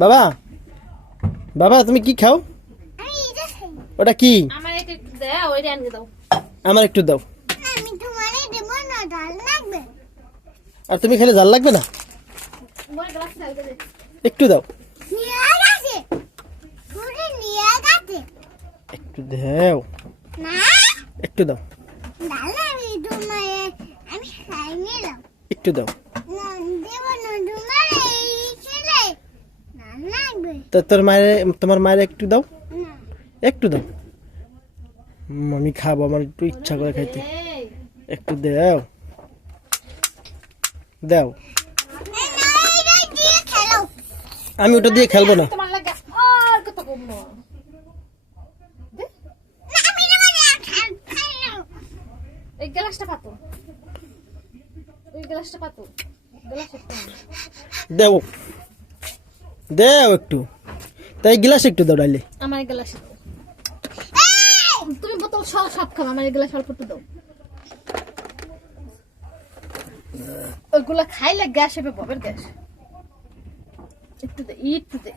বাবা বাবা তুমি কি খাও? ওটা কি? আমার একটু দাও, ওইটা আনিয়ে দাও। আমার একটু দাও। আমি তোমারে দেব না, ডাল লাগবে। আর তুমি খেলে জাল লাগবে না? বড় গ্লাস লাগবে দে। একটু দাও। নিয়ে গেছে, পুরি নিয়ে গেছে। একটু দাও, না একটু দাও, ডাল আমি তোমারে আমি খাই নিলাম। একটু দাও। না দেব না তোমারে এই ছেলে ডাল লাগবে। তো তোমার মায়ের একটু দাও, না একটু দাও। আমি খাবো, আমার একটু ইচ্ছা করে খাইতে। এই, একটু দাও, দাও। এই না এটা দিয়ে খেলো। আমি ওটা দিয়ে খেলবো না। তোমার লাগে আর কত কমবো। না আমি দেব না, খাই এই গ্লাসটা পাতো। ওই গ্লাসটা পাতো। গ্লাস একটা। দাও, দাও একটু। তাই গ্লাস একটু দাও ডাইলে। আমার এই গ্লাস দাও। তুমি বোতল সব খাও, আমার এই গ্লাস অল্প একটু দাও। ওইগুলা খাইলে গ্যাস হবে, ববের গ্যাস। একটু দে, একটু দে।